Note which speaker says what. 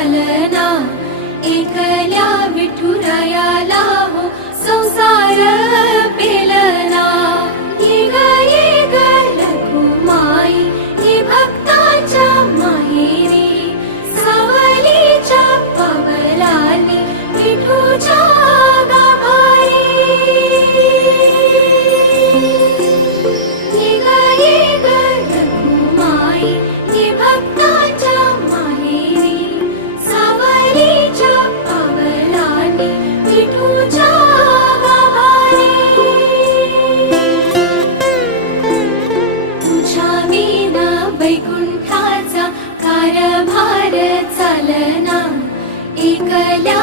Speaker 1: चालना एकल्या विठुरायाला हो संसार पेलना. ये ग ये ग रघुमाई ही भक्ताच्या माहेरी सावलीच्या पवलाने विठूच्या गाभारी. ये ग ये कारभार चालना. एकल्या